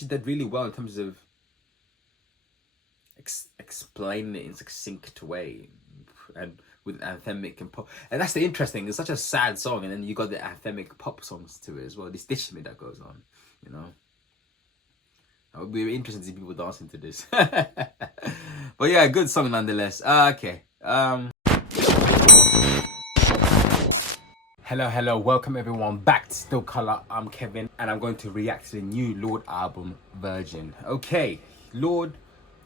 she did really well in terms of explaining it in succinct way, and with anthemic and pop. And that's the interesting. It's such a sad song, and then you got the anthemic pop songs to it as well. This dishme that goes on, you know. It would be interesting to see people dancing to this. But yeah, good song nonetheless. Okay. Hello, welcome everyone back to Still Color. I'm Kevin, and I'm going to react to the new Lorde album, Virgin. Okay, Lorde,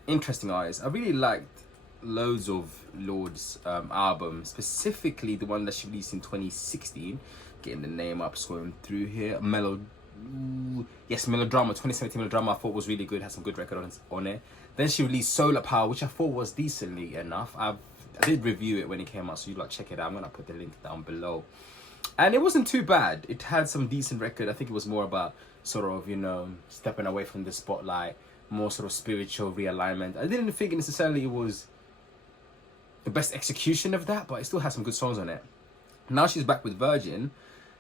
interesting artist. I really liked loads of Lorde's albums, specifically the one that she released in 2016. Getting the name up, scrolling through here. Melodrama, 2017 Melodrama, I thought was really good, had some good records on it. Then she released Solar Power, which I thought was decently enough. I did review it when it came out, so you like check it out. I'm gonna put the link down below. And it wasn't too bad. It had some decent record. I think it was more about sort of, you know, stepping away from the spotlight, more sort of spiritual realignment. I didn't think necessarily it was the best execution of that, but it still has some good songs on it. Now she's back with Virgin,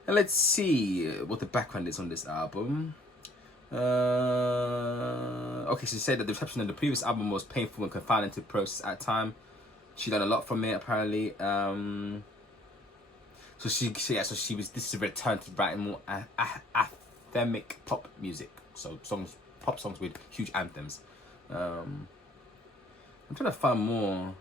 and let's see what the background is on this album. Okay, so she said that the reception of the previous album was painful and confining to process at time. She done a lot from it apparently. So she was. This is a return to writing more anthemic pop music. So pop songs with huge anthems. I'm trying to find more.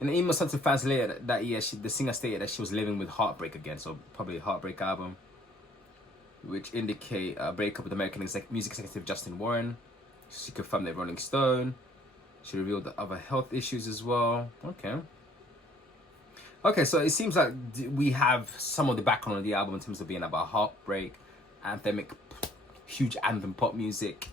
In an email sent to fans later that year, the singer stated that she was living with heartbreak again. So probably a heartbreak album, which indicate a breakup with American music executive Justin Warren. She confirmed that Rolling Stone. She revealed the other health issues as well. Okay, so it seems like we have some of the background of the album in terms of being about heartbreak, anthemic, huge anthem pop music,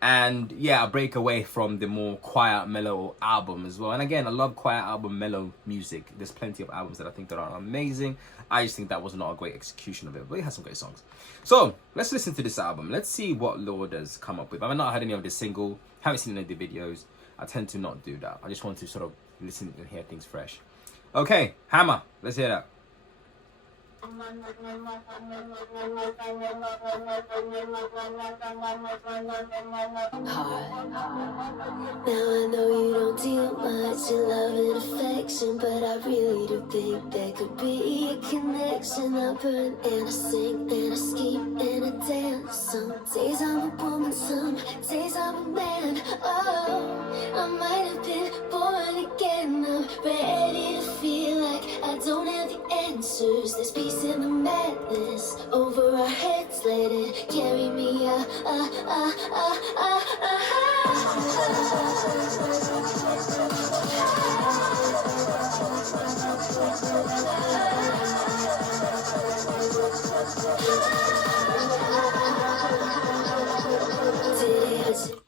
and yeah, a break away from the more quiet, mellow album as well. And again, I love quiet album, mellow music. There's plenty of albums that I think that are amazing. I just think that was not a great execution of it, but it has some great songs. So let's listen to this album. Let's see what Lorde has come up with. I've not heard any of this single, haven't seen any of the videos. I tend to not do that. I just want to sort of listen and hear things fresh. Okay, Hammer, let's hear that. Hi. Now I know you don't deal much in love and affection, but I really do think there could be a connection. I burn and I sing and I scheme and I dance. Some days I'm a woman, some days I'm a man. Oh, I might have been born again. I'm ready to feel like I don't have the answers. There's peace in the madness over our heads. Let it carry me.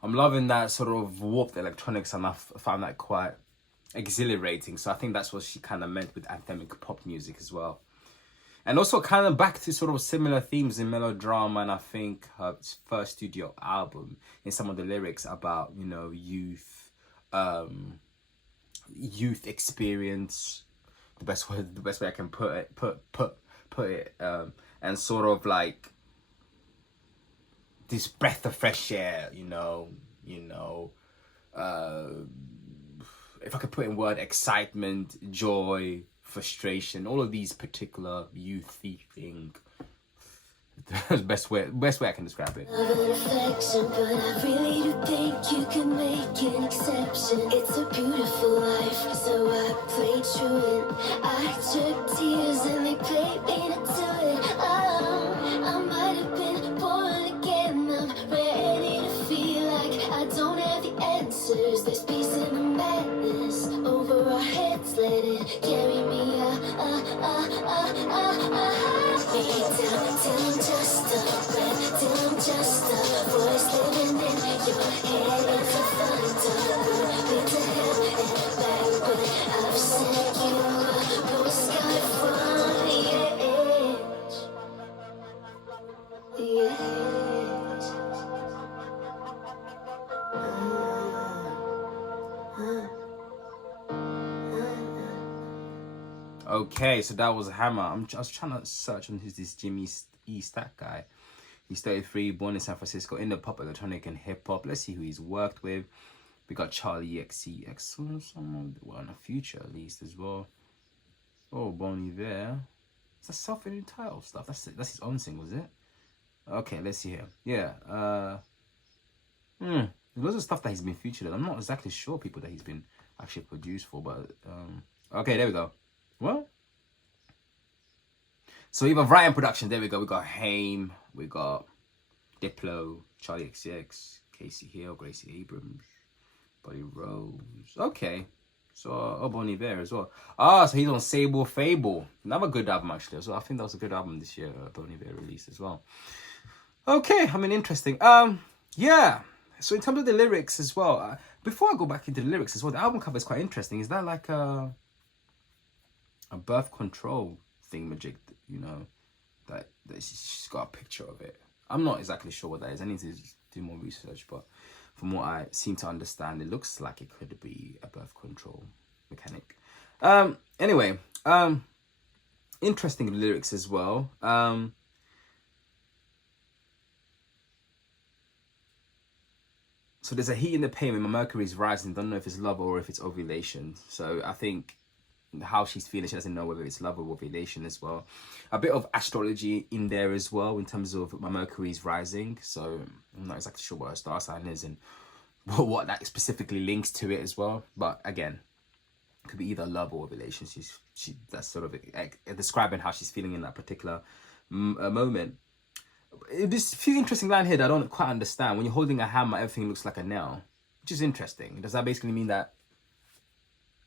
I'm loving that sort of warped electronics, and I found that quite exhilarating. So I think that's what she kind of meant with anthemic pop music as well. And also kind of back to sort of similar themes in Melodrama, and I think her first studio album, in some of the lyrics about, you know, youth experience, the best way I can put it, and sort of like this breath of fresh air, you know, if I could put in word, excitement, joy, frustration, all of these particular youthy things. The best way I can describe it. Love and affection, but I really do think you can make an exception. It's a beautiful life, so I played truant. I took tears and they played me to it. I might have been born again. I'm ready to feel like I don't have the answers. There's peace in the madness over our heads. Let it carry me. Till I'm just a breath, till I'm just a voice living in your head. It's a fun time, me to hell and back, but I've sent you a postcard from the edge. The edge. Okay, so that was Hammer. I was trying to search on this Jimmy E Stack guy. He's 33, born in San Francisco, in the pop, electronic, and hip hop. Let's see who he's worked with. We got Charlie XCX, someone, well, in the future at least as well. Oh, Bon Iver. Is that self-entitled stuff? That's his own single, is it? Okay, let's see here. Yeah. There's loads of stuff that he's been featured in. I'm not exactly sure people that he's been actually produced for, but okay, there we go. Well, so we have Ryan Production. There we go. We got Haim. We got Diplo, Charlie XCX, Casey Hill, Gracie Abrams, Buddy Rose. Okay. So Bon Iver as well. So he's on Sable Fable. Another good album actually. So I think that was a good album this year. Bon Iver released as well. Okay, I mean interesting. Yeah. So in terms of the lyrics as well, before I go back into the lyrics as well, the album cover is quite interesting. Is that like a birth control thingamajig? You know, that she's got a picture of it. I'm not exactly sure what that is. I need to do more research, but from what I seem to understand, it looks like it could be a birth control mechanic. Anyway, interesting lyrics as well. So there's a heat in the pain when my mercury's rising. Don't know if it's love or if it's ovulation. So I think how she's feeling, she doesn't know whether it's love or ovulation as well. A bit of astrology in there as well in terms of my mercury's rising. So I'm not exactly sure what her star sign is and what that specifically links to it as well. But again, it could be either love or ovulation. That's sort of describing how she's feeling in that particular moment. There's a few interesting lines here that I don't quite understand. When you're holding a hammer, everything looks like a nail, which is interesting. Does that basically mean that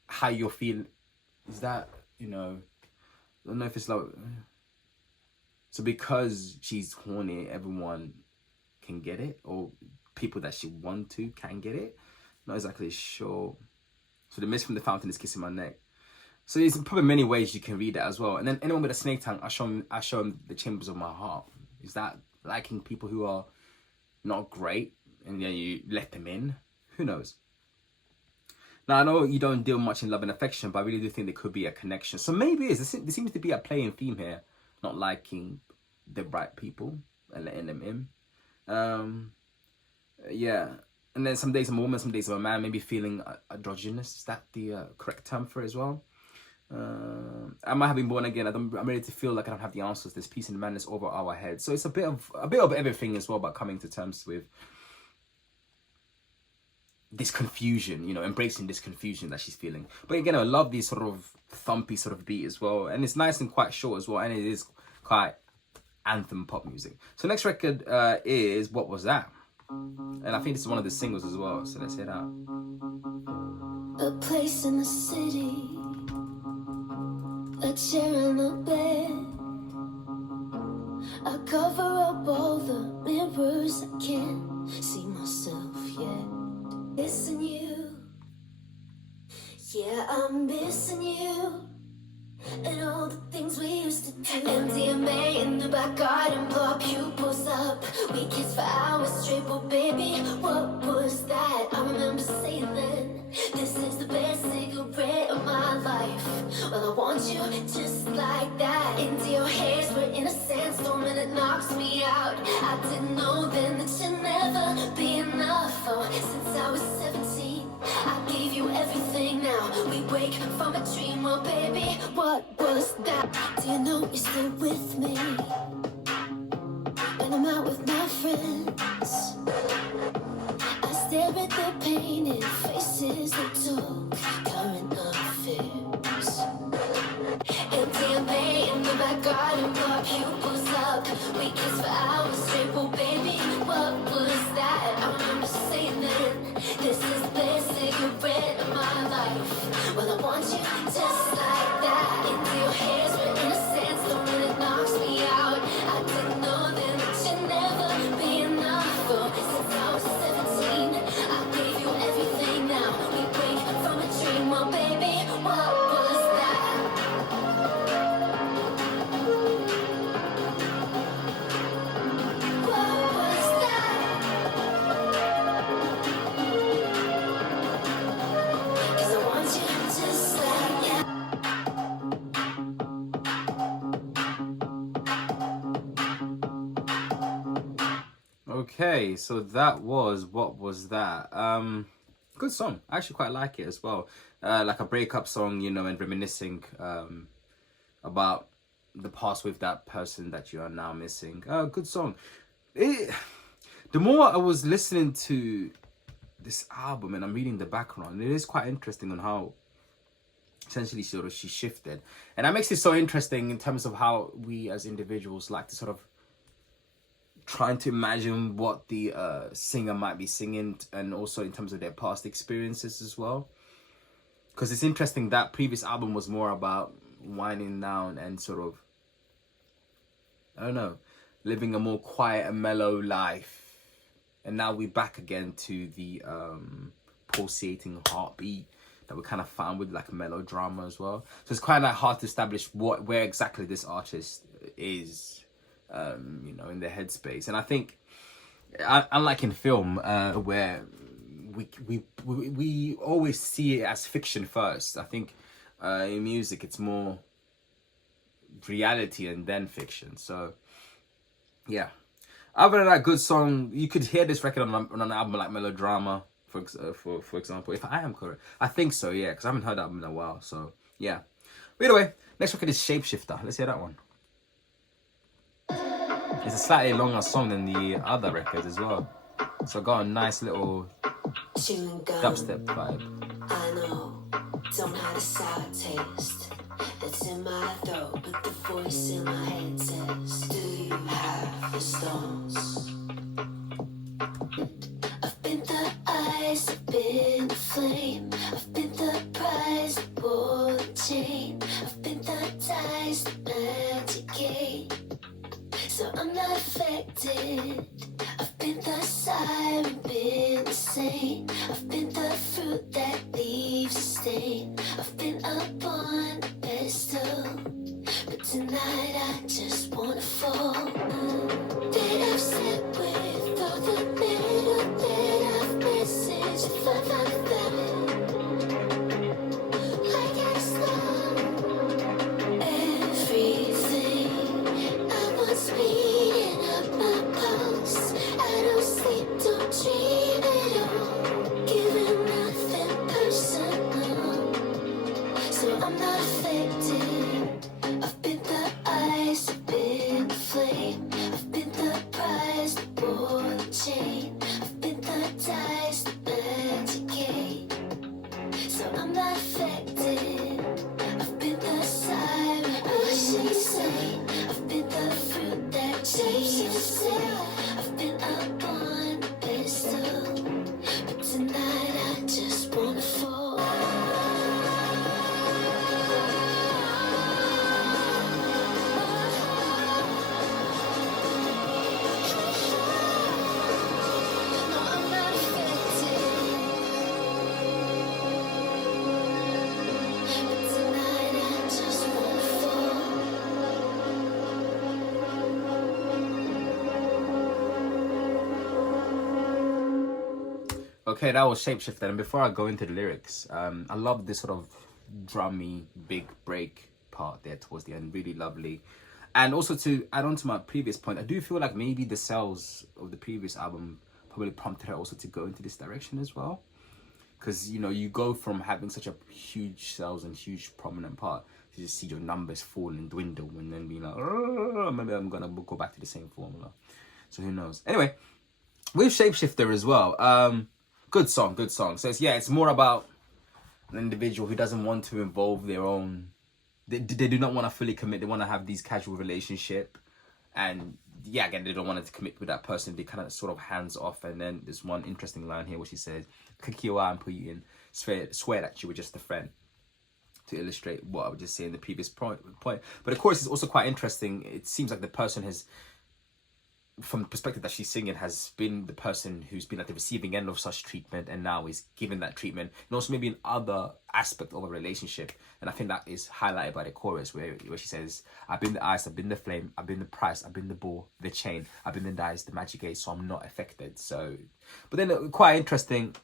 how you're feeling is that, you know, I don't know if it's like, so because she's horny, everyone can get it, or people that she want to can get it? Not exactly sure. So the mist from the fountain is kissing my neck. So there's probably many ways you can read that as well. And then anyone with a snake tongue, I show him the chambers of my heart. Is that liking people who are not great and then you let them in? Who knows? Now, I know you don't deal much in love and affection, but I really do think there could be a connection. So maybe it is. There seems to be a playing theme here. Not liking the right people and letting them in. Yeah. And then some days I'm a woman, some days I'm a man. Maybe feeling androgynous. Is that the correct term for it as well? I might have been born again. I'm ready to feel like I don't have the answers. There's peace and madness over our heads. So it's a bit of everything as well about coming to terms with this confusion, you know, embracing this confusion that she's feeling. But again, I love these sort of thumpy sort of beat as well, and it's nice and quite short as well, and it is quite anthem pop music. So next record is What Was That? And I think this is one of the singles as well. So let's hear that. A place in the city, a chair in the bed. I cover up all the mirrors. I can't see myself yet. Missing you, yeah, I'm missing you. And all the things we used to do. MDMA in the back garden, blow our pupils up. We kissed for hours straight, but baby, what was that? I remember saying then, this is the best cigarette of my life. Well, I want you just like that. Into your hairs, we're in a sandstorm and it knocks me out. I didn't know then that you'd never be enough. Oh, since I was 17, I gave you everything. Now we wake from a dream. Well, baby, what was that? Do you know you're still with me when I'm out with my friends? I stare at the painted faces that took current affairs. MDMA in the back garden, blow our pupils up. We kissed for hours straight, well, baby, what was that? I remember saying then, this is the best cigarette of my life. Well, I want you just like that. Into your hairs, we're in a sandstorm and it knocks me out. I didn't know then that you'd never be enough. Oh, since I was 17, I gave you everything. Okay, so that was, what was that? Good song. I actually quite like it as well. Like a breakup song, you know, and reminiscing about the past with that person that you are now missing. Good song. The more I was listening to this album and I'm reading the background, it is quite interesting on how essentially sort of she shifted. And that makes it so interesting in terms of how we as individuals like to sort of trying to imagine what the singer might be singing, and also in terms of their past experiences as well. Because it's interesting that previous album was more about winding down and sort of, I don't know, living a more quiet and mellow life. And now we're back again to the pulsating heartbeat that we kind of found with like melodrama as well. So it's kind of hard to establish where exactly this artist is, you know, in their headspace. And I think, unlike in film, where we always see it as fiction first, I think in music it's more reality and then fiction. So yeah, other than that, good song. You could hear this record on an album like Melodrama, for example, if I am correct. I think so, yeah, because I haven't heard that album in a while. So yeah, but either way, next record is Shapeshifter. Let's hear that one. It's a slightly longer song than the other records as well, so I got a nice little dubstep vibe. I know, don't have a sour taste. It's in my throat, but the voice in my head says, do you have the stones? I've been the ice, I've been the flame. I've been the prize, the ball and chain. I've been the dice, the magic game. So I'm not affected. I've been the siren, been the saint. I've been the fruit that leaves a stain. I've been up on the pedestal, but tonight I just wanna fall. That I've slept with, through the middle, that I've messaged, if I find I gotta stop everything. I want speeding up my pulse. I don't sleep, don't dream at all. Giving nothing personal, so I'm not affected. I've been the ice, I've been the flame. I've been the prize, the ball and chain. I've been the dice, the magic game. So I'm not affected. I've been the siren, pushing insane. I've been the fruit that changes the same. I've been up on the pedestal, but tonight I just wanna fall. No, I'm not affected, but tonight I just wanna fall. Okay, that was Shapeshifter. And before I go into the lyrics, I love this sort of drummy big break part there towards the end. Really lovely. And also, to add on to my previous point, I do feel like maybe the sales of the previous album probably prompted her also to go into this direction as well. Because, you know, you go from having such a huge sales and huge prominent part to just see your numbers fall and dwindle, and then being like, oh, maybe I'm going to go back to the same formula. So who knows? Anyway, with Shapeshifter as well, good song, good song. So it's more about an individual who doesn't want to involve their own, they do not want to fully commit. They want to have these casual relationship, and yeah, again, they don't want to commit with that person. They kind of sort of hands off. And then there's one interesting line here where she says, kick you out and put you in, swear that you were just a friend, to illustrate what I was just saying in the previous point. But of course, it's also quite interesting. It seems like the person has, from the perspective that she's singing, has been the person who's been at the receiving end of such treatment, and now is given that treatment, and also maybe in other aspect of a relationship. And I think that is highlighted by the chorus where she says, I've been the ice, I've been the flame, I've been the price, I've been the ball, the chain, I've been the dice, the magic gate, so I'm not affected. So, but then quite interesting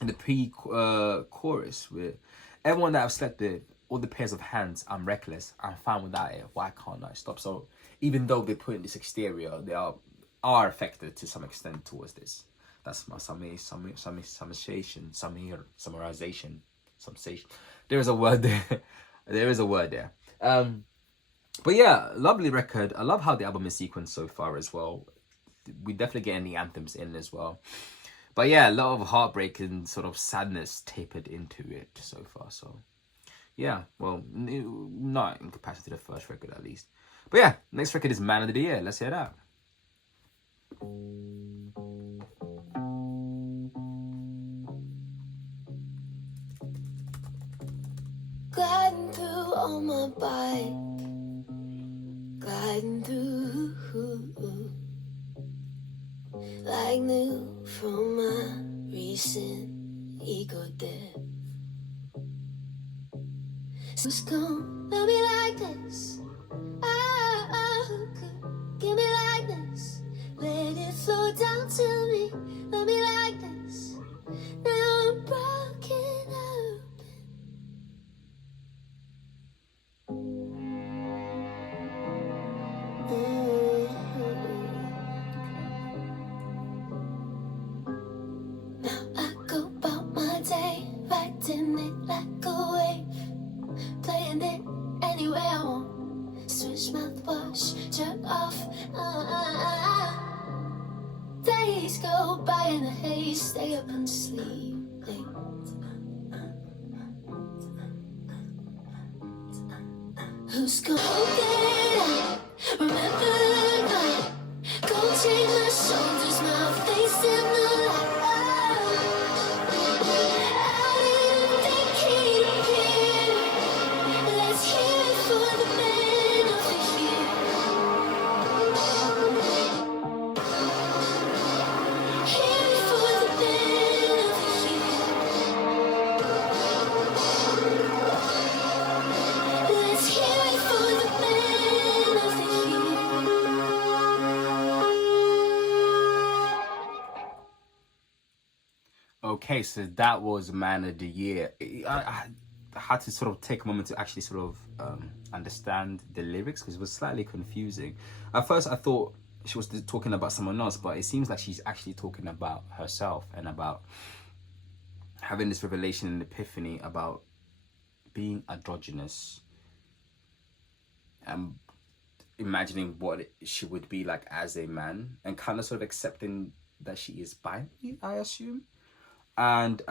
in the pre-chorus where everyone that I've slept with, all the pairs of hands, I'm reckless, I'm fine without it, why can't I stop? So even though they put in this exterior, they are are affected to some extent towards this. That's my summarization. There is a word there. There is a word there. But yeah, lovely record. I love how the album is sequenced so far as well. We definitely getting the anthems in as well. But yeah, a lot of heartbreak and sort of sadness tapered into it so far. So yeah, well, not in comparison to the first record at least. But yeah, next record is Man of the Year. Let's hear that. Gliding through on my bike, gliding through like new from my recent ego death. So it's gonna love me like this. Who could give me like this? Let it flow down to me. Love me like this. Now I'm broken up. Now I go about my day, riding it like a wave, playing it any way I want. Switch mouthwash, jerk off. Days go by in a haze, stay up and sleep late. Who's gonna get out? Remember the night. Go change my shoulders, my face in the light. How did they keep appearing? Let's hear it for the man of the year. Hear it for the man of the year. Let's hear it for the man of the year. Okay, so that was Man of the Year. I had to sort of take a moment to actually sort of understand the lyrics because it was slightly confusing. At first, I thought she was talking about someone else, but it seems like she's actually talking about herself and about having this revelation and epiphany about being androgynous and imagining what she would be like as a man and kind of sort of accepting that she is binary, I assume. And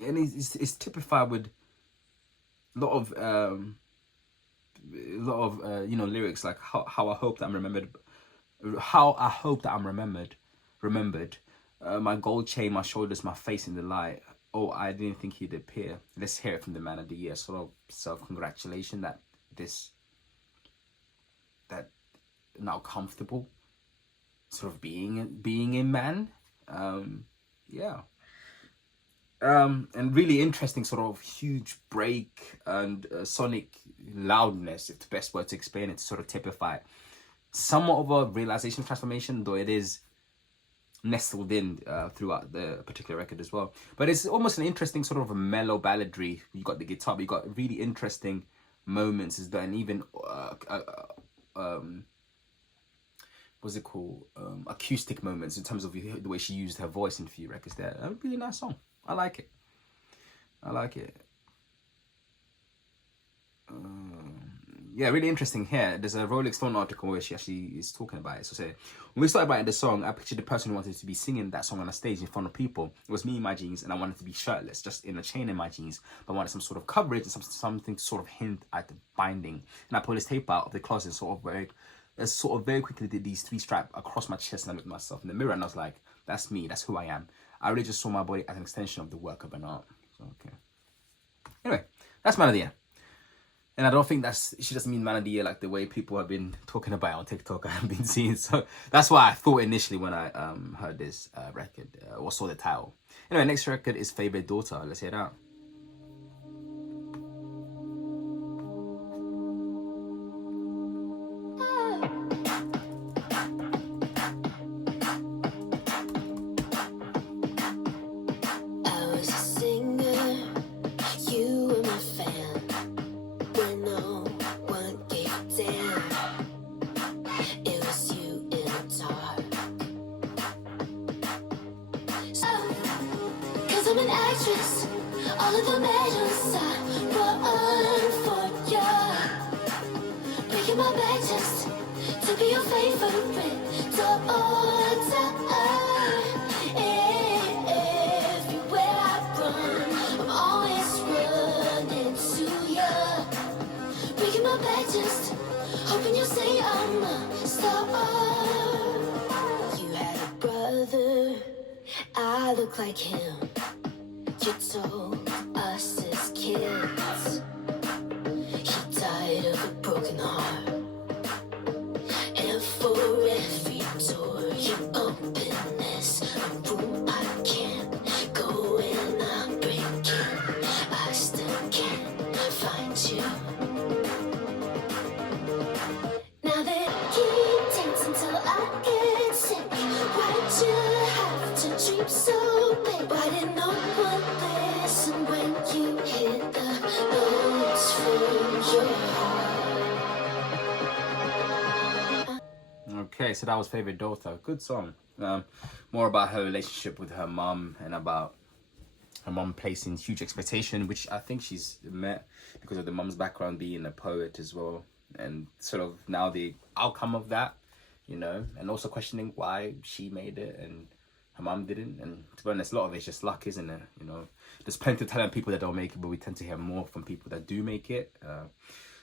it's typified with a lot of lyrics like how I hope that I'm remembered, my gold chain, my shoulders, my face in the light. Oh, I didn't think he'd appear. Let's hear it from the Man of the Year. Sort of self-congratulation that now comfortable sort of being a man. Yeah. And really interesting sort of huge break and sonic loudness, if the best word to explain it, to sort of typify somewhat of a realization transformation, though it is nestled in throughout the particular record as well. But it's almost an interesting sort of a mellow balladry. You got the guitar, but you got really interesting moments as well, and even what's it called? Acoustic moments in terms of the way she used her voice in a few records there. A really nice song. I like it. Yeah, really interesting here. There's a Rolling Stone article where she actually is talking about it. So say, when we started writing the song, I pictured the person who wanted to be singing that song on a stage in front of people. It was me in my jeans, and I wanted to be shirtless, just in a chain in my jeans. But I wanted some sort of coverage and something to sort of hint at the binding. And I pulled this tape out of the closet, very quickly did these 3 strap across my chest, and I looked at myself in the mirror, and I was like, that's me, that's who I am. I really just saw my body as an extension of the work of an art. So, okay. Anyway, that's Man of the Year. And I don't think she doesn't mean Man of the Year like the way people have been talking about it on TikTok. I have been seeing. So that's why I thought initially when I heard this record or saw the title. Anyway, next record is Favorite Daughter. Let's hear it out. It was you I'm an actress. All of the medals I won for ya. Breaking my back just to be your favorite daughter. Everywhere I run, I'm always running to ya. Breaking my back just hoping you'll say I'm a star. You had a brother, I look like him. You told us as kids he died of a broken heart. And for every door you open, there's a room I can't go in. I'm breaking, I still can't find you. Now they keep dancing till I get sick. Why'd you have to dream so big? Why did no one listen when you hit the notes from your heart? Okay, so that was Favorite Daughter. Good song. More about her relationship with her mum and about her mum placing huge expectation, which I think she's met because of the mum's background being a poet as well. And sort of now the outcome of that, you know, and also questioning why she made it and her mum didn't. And to be honest, a lot of it's just luck, isn't it? You know, there's plenty of talented people that don't make it, but we tend to hear more from people that do make it.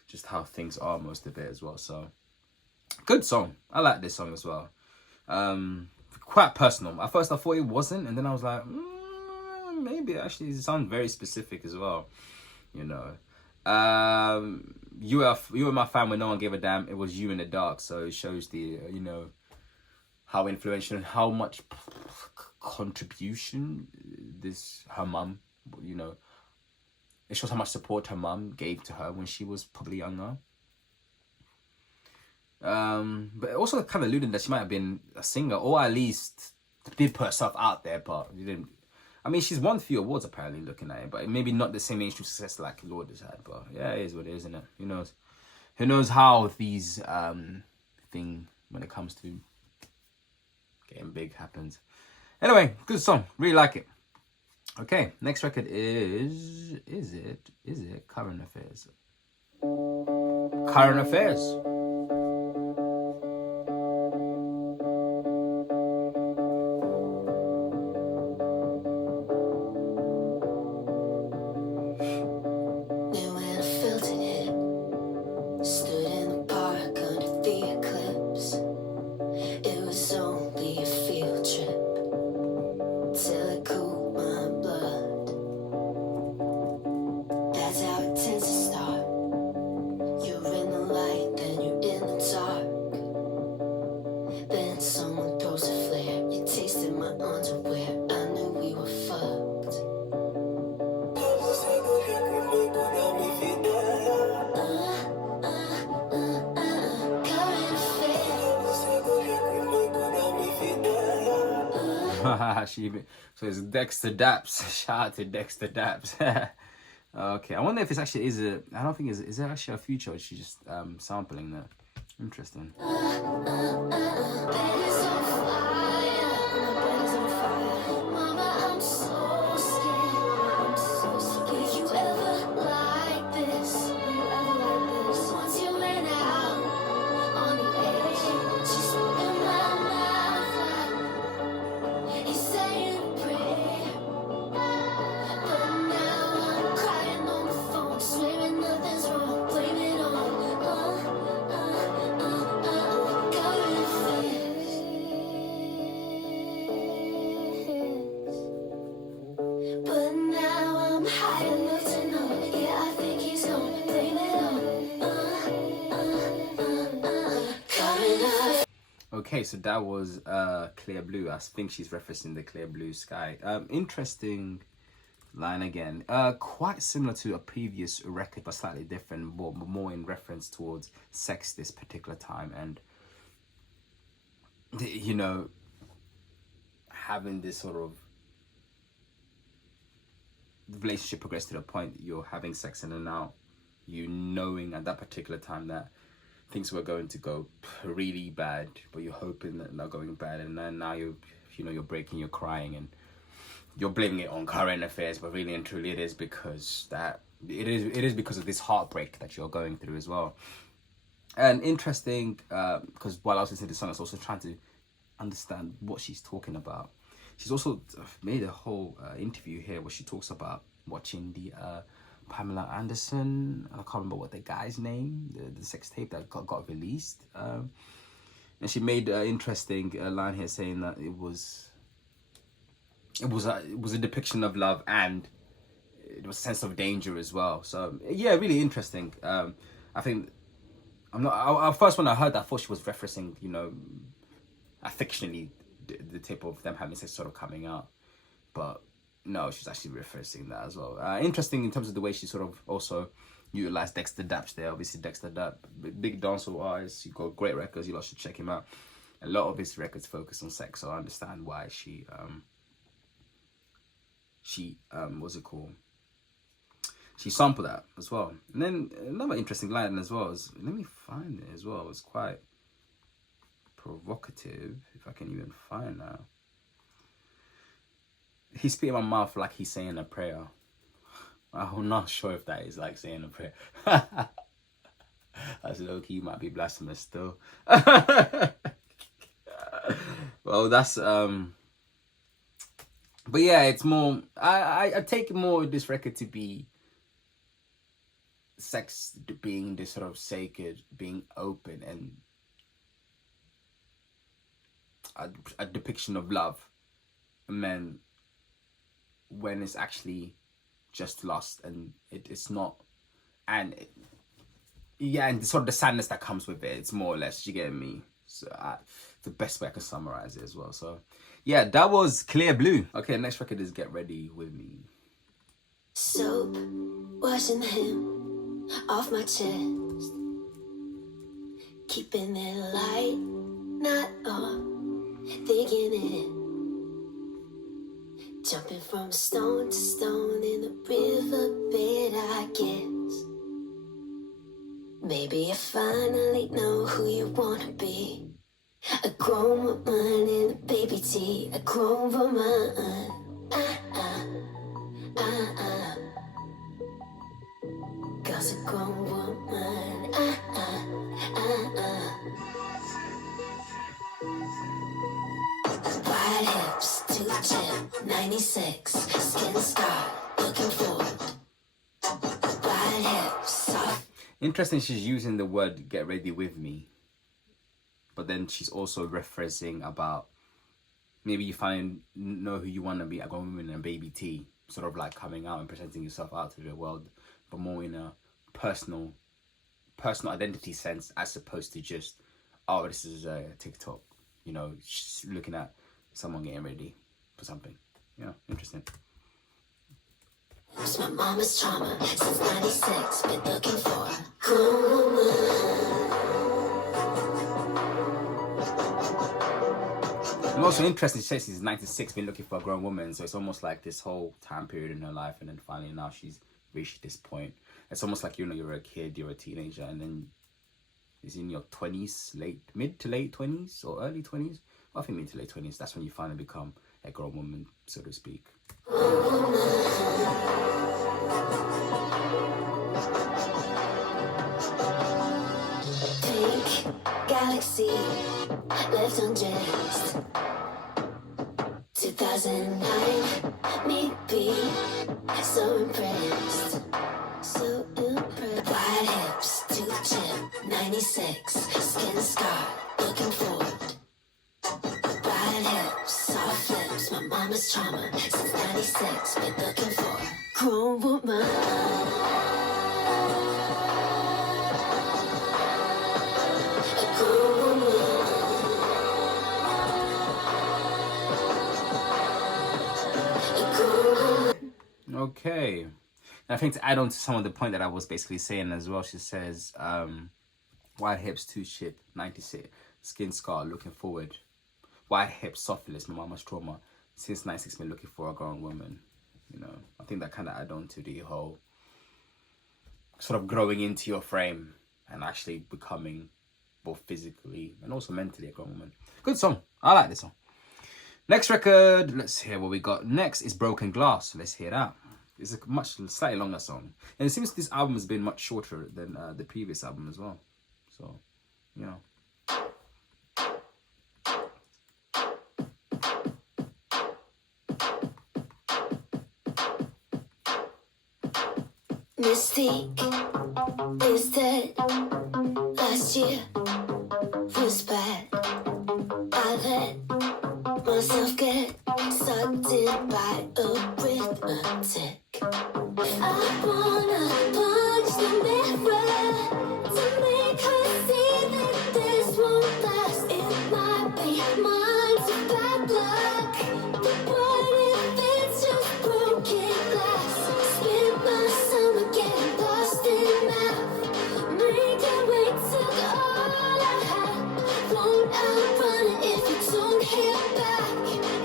Just how things are most of it as well. So good song. I like this song as well. Quite personal. At first I thought it wasn't, and then I was like, maybe actually it sounds very specific as well, you know. You were my fan when no one gave a damn. It was you in the dark. So it shows the you know, how influential and how much contribution this her mum, you know, it shows how much support her mum gave to her when she was probably younger. But also kind of alluding that she might have been a singer, or at least did put herself out there, but you didn't. I mean, she's won a few awards apparently, looking at it, but maybe not the same mainstream success like Lorde has had. But yeah, it is what it is, isn't it? Who knows? Who knows how these thing when it comes to getting big happens. Anyway, good song. Really like it. Okay, next record is it Current Affairs? Current Affairs. So it's Dexter Daps. Shout out to Dexter Daps. Okay, I wonder if it's actually I don't think is there actually a feature, or is she just sampling that? Interesting. Okay, so that was Clear Blue. I think she's referencing the clear blue sky. Interesting line again. Quite similar to a previous record, but slightly different, but more in reference towards sex this particular time. And, you know, having this sort of relationship progress to the point that you're having sex in and out, you knowing at that particular time that things were going to go really bad, but you're hoping that they're not going bad, and then now you're breaking, you're crying, and you're blaming it on current affairs, but really and truly it is because it is because of this heartbreak that you're going through as well. And interesting, because while I was listening to the song, I was also trying to understand what she's talking about. She's also made a whole interview here where she talks about watching the Pamela Anderson, I can't remember what the guy's name, the sex tape that got released. And she made an interesting line here saying that it was a depiction of love, and it was a sense of danger as well. So yeah, really interesting. I think first when I heard that, I thought she was referencing, you know, fictionally the tip of them having sex sort of coming out, but no, she's actually referencing that as well. Interesting in terms of the way she sort of also utilized Dexter Daps there. Obviously Dexter Dapp, big dancehall artist, he got great records, you lot should check him out. A lot of his records focus on sex, so I understand why she what's it called, she sampled that as well. And then another interesting line as well is, let me find it as well, it's quite provocative, if I can even find that. He spit in my mouth like he's saying a prayer. I'm not sure if that is like saying a prayer. That's low-key, might be blasphemous still. Well, that's but yeah, it's more, I take more this record to be sex being this sort of sacred, being open, and a depiction of love, and then when it's actually just lust, and it's not, and yeah, and sort of the sadness that comes with it, it's more or less, you get me? So the best way I can summarize it as well. So yeah, that was Clear Blue. Okay, next record is Get Ready With Me. Soap, washing him off my chest, keeping it light, not on, thinking it, jumping from stone to stone in the riverbed, I guess. Maybe you finally know who you wanna be. A grown woman in a baby tee. A grown woman. Girl's a grown woman. Wide hips, 2 chip, 96, skin scar, looking forward. Wide hips, soft. Interesting, she's using the word "get ready with me," but then she's also referencing about maybe you know who you want to be, a grown woman and baby T, sort of like coming out and presenting yourself out to the world, but more in a personal identity sense, as opposed to just, oh, this is a TikTok, you know, just looking at someone getting ready for something. Yeah, interesting. It's my mama's trauma since 96, been looking for a grown woman. And also interesting, she says she's 96, been looking for a grown woman, so it's almost like this whole time period in her life, and then finally now she's reached this point. It's almost like, you know, you're a kid, you're a teenager, and then it's in your 20s, mid to late 20s or early 20s. Well, I think mid to late 20s, that's when you finally become a grown woman, so to speak. Pink galaxy left undressed. 2009, me be so impressed, so impressed. Wide hips, 2 chip, 96, skin scar, looking forward. Wide hips, soft lips, my mama's trauma since 96, been looking for a grown woman. A grown woman. A grown woman. Okay. And I think to add on to some of the point that I was basically saying as well, she says, wide hips, 2 chip, 96, skin scar, looking forward. Wide hips, soft lips, my mama's trauma. Since 96, been looking for a grown woman. You know, I think that kind of add on to the whole sort of growing into your frame and actually becoming both physically and also mentally a grown woman. Good song. I like this song. Next record, let's hear what we got. Next is Broken Glass. Let's hear that. It's a slightly longer song. And it seems this album has been much shorter than the previous album as well. So, you know. Mystique is dead. Last year was bad. I let myself get sucked in by arithmetic. I wanna punch the mirror to make her see that this won't last. It might be mine to bad luck, but what if it's just broken glass? Spent my summer getting lost in math. Making way took all I had. Won't outrun it if you don't hit back.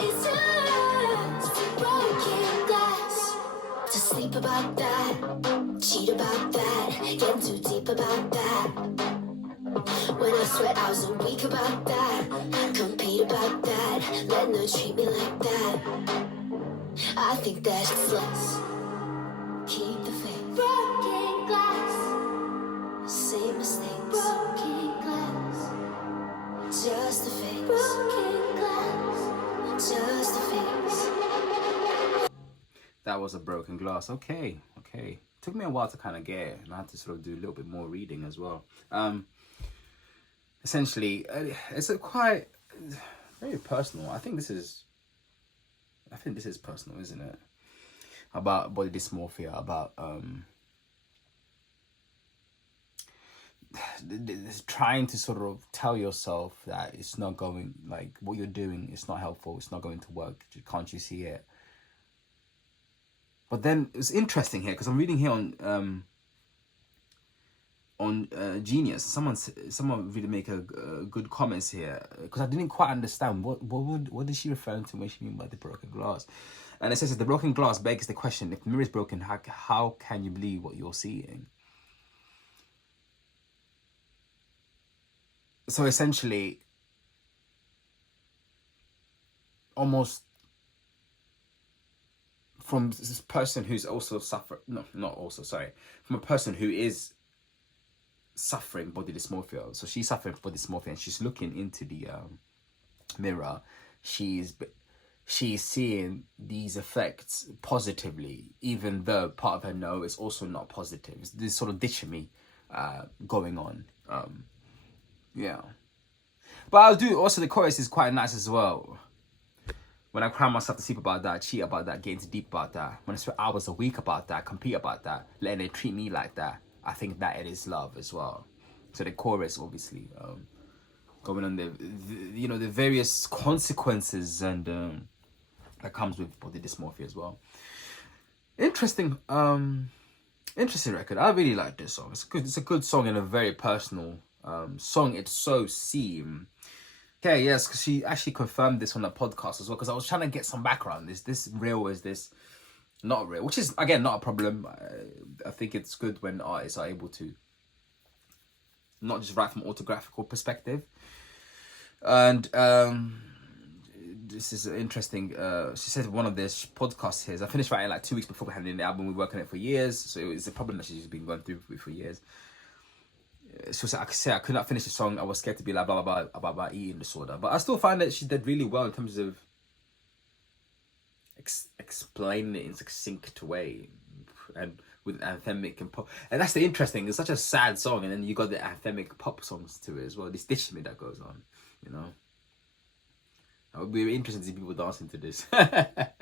It's just broken glass. To sleep about that, cheat about that, get too deep about that. When I sweat, I was weak about that, compete about that, let no treat me like that. I think that's less. Keep the faith. Broken glass. Same mistakes. Broken glass. Just the face. Broken glass. Just the face. That was a Broken Glass. Okay. Took me a while to kind of get it, and I had to sort of do a little bit more reading as well. Essentially, it's a quite very personal. I think this is personal, isn't it? About body dysmorphia, about trying to sort of tell yourself that it's not going, like what you're doing, it's not helpful, it's not going to work. Can't you see it? But then it's interesting here because I'm reading here on Genius. Someone really make a good comments here because I didn't quite understand what is she referring to when she mean by the broken glass. And it says that the broken glass begs the question: if the mirror is broken, how can you believe what you're seeing? So essentially, almost from this person who's also from a person who is suffering body dysmorphia. So she's suffering body dysmorphia and she's looking into the mirror. She's seeing these effects positively, even though part of her no is also not positive. It's this sort of dichotomy going on. Yeah. But I'll do also, the chorus is quite nice as well. When I cry myself to sleep about that, cheat about that, get into deep about that. When I spend hours a week about that, compete about that, letting it treat me like that, I think that it is love as well. So the chorus, obviously, going on the various consequences and that comes with body dysmorphia as well. Interesting record. I really like this song. It's a good song and a very personal song. It's so seam. Okay, yes, because she actually confirmed this on the podcast as well, because I was trying to get some background. Is this real? Is this not real? Which is, again, not a problem. I think it's good when artists are able to not just write from an autographical perspective. And this is interesting. She said one of this podcasts here is, I finished writing like 2 weeks before handing in the album. We were working on it for years, so it's a problem that she's been going through for years. So I could say I could not finish the song. I was scared to be like blah blah blah about eating disorder, but I still find that she did really well in terms of explaining it in a succinct way, and with anthemic and pop. And that's the interesting. It's such a sad song, and then you got the anthemic pop songs to it as well. This dichotomy that goes on, you know. I would be interested to see people dancing to this. But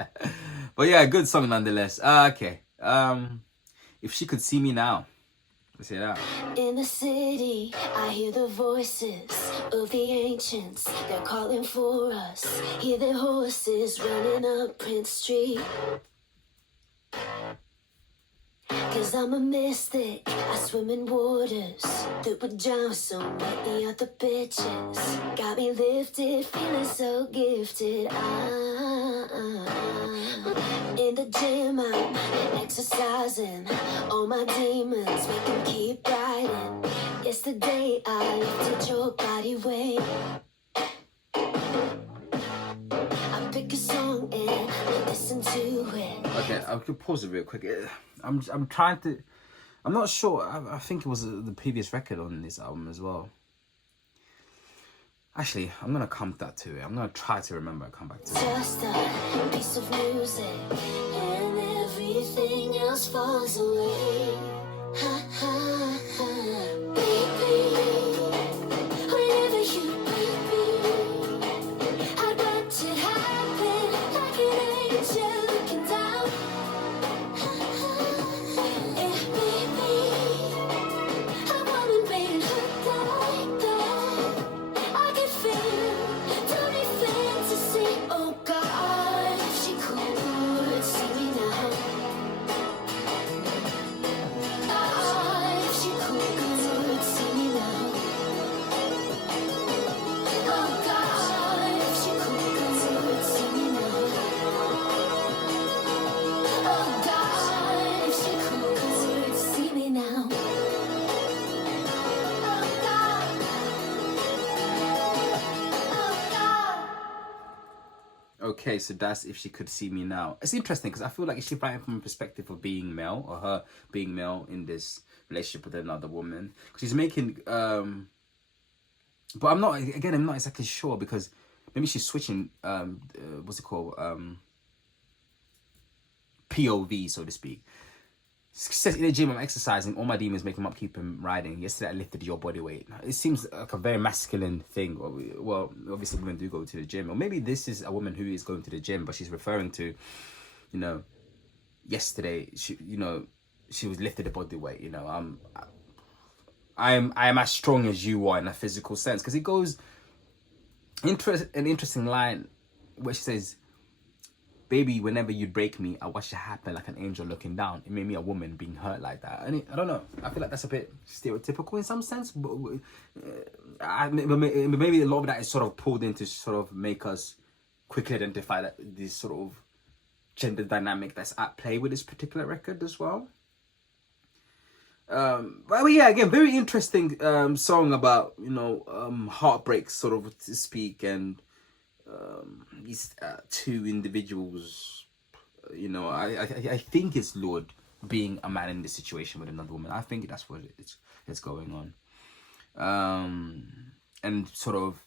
yeah, good song nonetheless. Okay. If She Could See Me Now. Let's hear that. In the city, I hear the voices of the ancients. They're calling for us. Hear their horses running up Prince Street. 'Cause I'm a mystic. I swim in waters that would drown so many other bitches. Got me lifted, feeling so gifted. In the gym, I'm exercising. All my demons make them keep riding. Yesterday, I lifted your body weight. I song and listen to it. Okay, I could pause it real quick. I'm trying to. I'm not sure. I think it was the previous record on this album as well. Actually, I'm gonna come back to it. I'm gonna try to remember and come back to it. Just a piece of music, and everything else falls away. Ha ha ha, baby. Whenever you need me, I'd watch it happen like an angel looking down. Ha ha, yeah, baby. A woman made it look like that. I can feel, tell me fantasy. Oh God, if she could see me now. God, if she could see me now. Oh God, if she could see me now. Oh God, if she could see me now. Oh God. Okay, so that's If She Could See Me Now. It's interesting because I feel like she's writing from a perspective of being male, or her being male in this relationship with another woman. Because she's making, but I'm not exactly sure, because maybe she's switching, what's it called, POV, so to speak. She says, in the gym, I'm exercising, all my demons make them up, keep them riding. Yesterday I lifted your body weight. It seems like a very masculine thing. Well, obviously women do go to the gym. Or maybe this is a woman who is going to the gym, but she's referring to, you know, yesterday, she was lifted a body weight. You know, I am as strong as you are in a physical sense. Because it goes, an interesting line where she says, baby, whenever you break me, I watch it happen like an angel looking down. It made me a woman being hurt like that. And I don't know. I feel like that's a bit stereotypical in some sense. But maybe a lot of that is sort of pulled in to sort of make us quickly identify that this sort of gender dynamic that's at play with this particular record as well. But yeah, again, very interesting song about, you know, heartbreak, sort of to speak, and these two individuals, you know, I think it's Lorde being a man in this situation with another woman. I think that's what it's going on, and sort of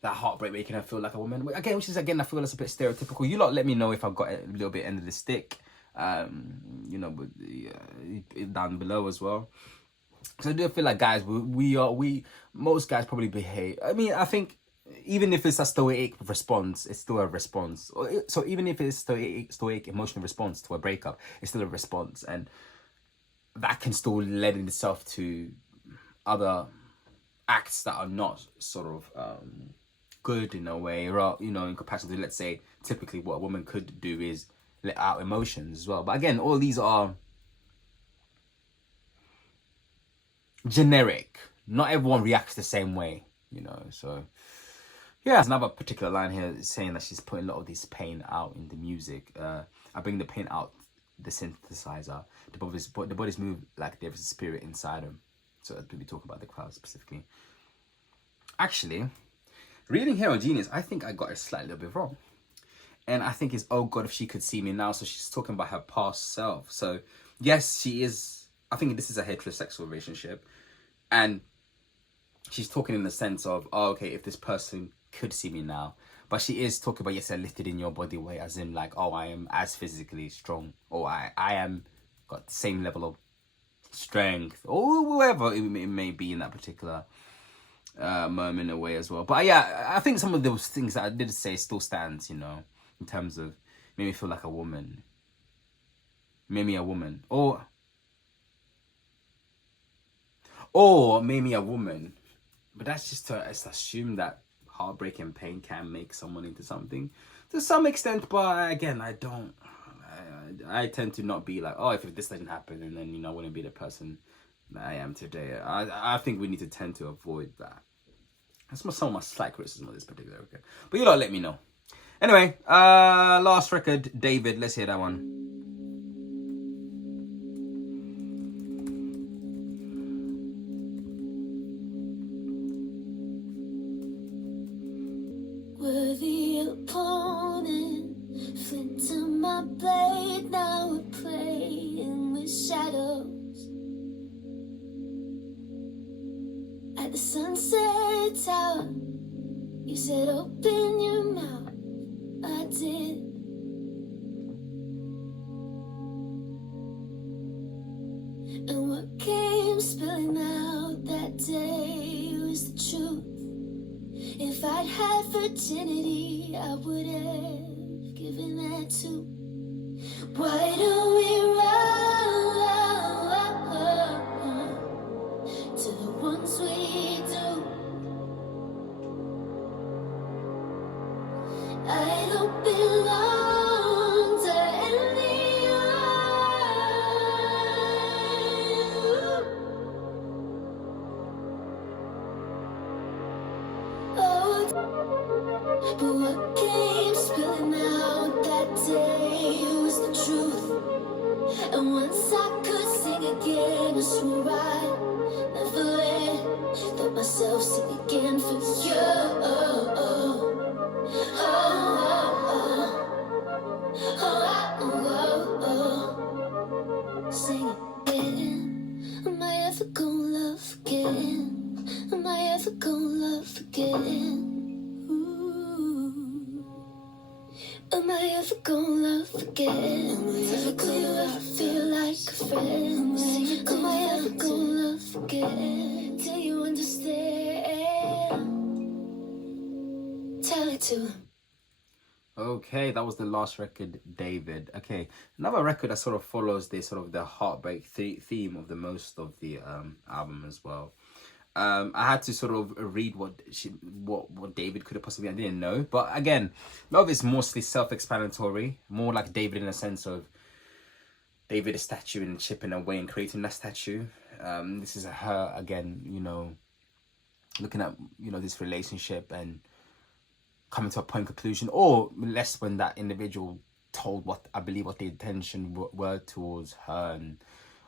that heartbreak making her feel like a woman again, which is, again, I feel it's a bit stereotypical. You lot let me know if I've got a little bit end of the stick, you know, with down below as well. So I do feel like, guys, most guys probably behave. I mean, I think even if it's a stoic response, it's still a response. So even if it's stoic emotional response to a breakup, it's still a response, and that can still lend itself to other acts that are not sort of good in a way, or, you know, in comparison to, let's say, typically what a woman could do is let out emotions as well. But again, all these are generic. Not everyone reacts the same way, you know. So yeah, there's another particular line here saying that she's putting a lot of this pain out in the music. I bring the pain out the synthesizer. The bodies move like there is a spirit inside them. So that's we talk about the crowd specifically. Actually, reading here on Genius, I think I got it slightly a bit wrong. And I think it's, oh God, if she could see me now. So she's talking about her past self. So yes, she is, I think this is a heterosexual relationship. And she's talking in the sense of, oh, okay, if this person could see me now. But she is talking about, yes, I lifted in your body weight, as in like, oh, I am as physically strong, or I am got the same level of strength, or whatever it may be in that particular moment in a way as well. But yeah, I think some of those things that I did say still stands, you know, in terms of made me feel like a woman. Made me a woman. Or made me a woman. But that's just to assume that heartbreak and pain can make someone into something to some extent. But again, I tend to not be like, oh, if this doesn't happen, and then, you know, I wouldn't be the person that I am today. I think we need to tend to avoid that. That's some of my slight criticism of this particular record. But you lot let me know. Anyway, last record, David. Let's hear that one. Were the tower. You said open your mouth, I did. And what came spilling out that day was the truth. If I'd had virginity, I would have given that too. Why don't we run to the ones we do? I don't belong to any but what came spilling out that day was the truth. And once I could sing again, I swore I'd never let myself sing again for you. Sing it again. Am I ever gonna love again? Am I ever gonna love again? Am I ever gonna love again? Am I ever gonna feel like a friend? Am I ever gonna love again? Till you understand. Tell it to him. Okay, that was the last record, David. Okay, another record that sort of follows the heartbreak theme of the most of the album as well. I had to sort of read what David could have possibly. I didn't know, but again, a lot of it's mostly self-explanatory. More like David in a sense of David a statue and chipping away and creating that statue. This is her again, you know, looking at this relationship and coming to a point of conclusion, or less when that individual told what the intention were towards her and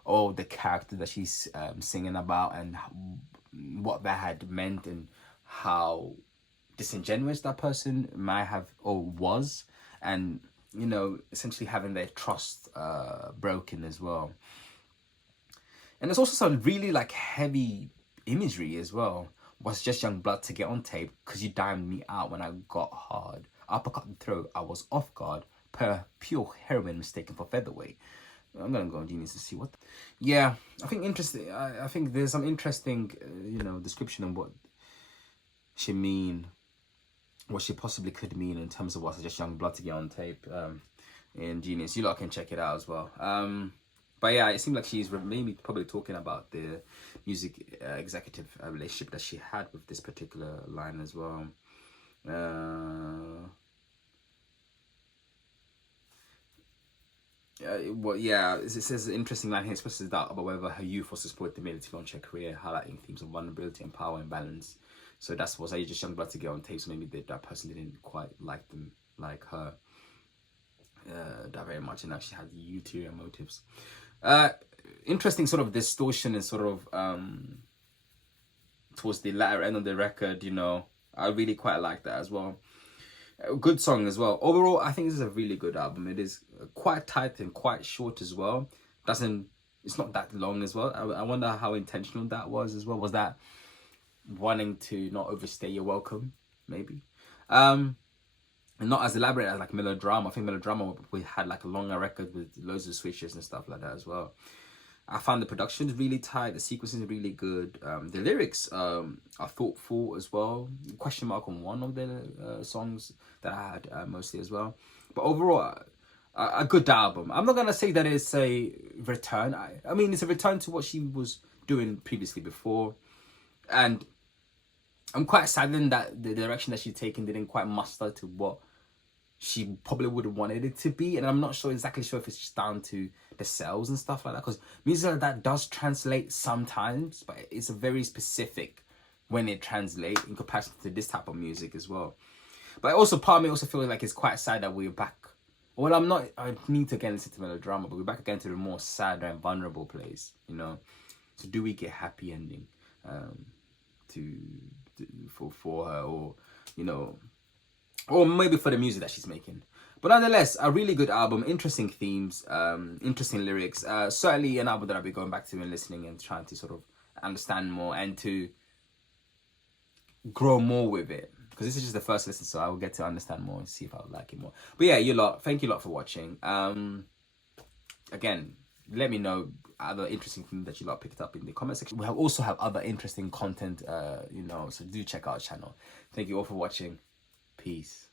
all the character that she's singing about and what that had meant and how disingenuous that person might have or was, and essentially having their trust broken as well. And there's also some really like heavy imagery as well. Was just young blood to get on tape, cause you dimed me out when I got hard. Uppercut the throat, I was off guard. Pure heroin mistaken for featherweight. I'm gonna go on Genius to see what. Yeah, I think interesting. I think there's some interesting, description of what she possibly could mean in terms of what's just young blood to get on tape. In Genius, you lot can check it out as well. But yeah, it seemed like she's maybe probably talking about the music executive relationship that she had with this particular line as well. It says an interesting line here expresses doubt about whether her youth was to support the ability to launch her career, highlighting themes of vulnerability and power and balance. So that's what I just young blood to get on tape. So maybe that person didn't quite like them like her that very much, and actually had ulterior motives. Interesting sort of distortion and sort of towards the latter end of the record, I really quite like that as well. A good song as well. Overall, I think this is a really good album. It is quite tight and quite short as well. It's not that long as well. I wonder how intentional that was as well. Was that wanting to not overstay your welcome, maybe? And not as elaborate as like Melodrama. I think Melodrama, we had like a longer record with loads of switches and stuff like that as well. I found the production is really tight. The sequencing is really good. The lyrics are thoughtful as well. Question mark on one of the songs that I had mostly as well. But overall, a good album. I'm not going to say that it's a return. I mean, it's a return to what she was doing previously before. And I'm quite saddened that the direction that she's taken didn't quite muster to what she probably would have wanted it to be. And I'm not exactly sure if it's just down to the sales and stuff like that, because music like that does translate sometimes, but it's a very specific when it translates in comparison to this type of music as well. But also part of me also feels like it's quite sad that we're back. Well, I need to again listen to Melodrama, but we're back again to the more sad and vulnerable place, So do we get happy ending for her, or or maybe for the music that she's making? But nonetheless, a really good album, interesting themes, interesting lyrics. Certainly an album that I'll be going back to and listening and trying to sort of understand more and to grow more with it, because this is just the first listen, so I will get to understand more and see if I would like it more. But yeah, you lot, thank you lot for watching. Again, let me know other interesting things that you lot picked up in the comment section. We also have other interesting content, you know, so do check out our channel. Thank you all for watching. Peace.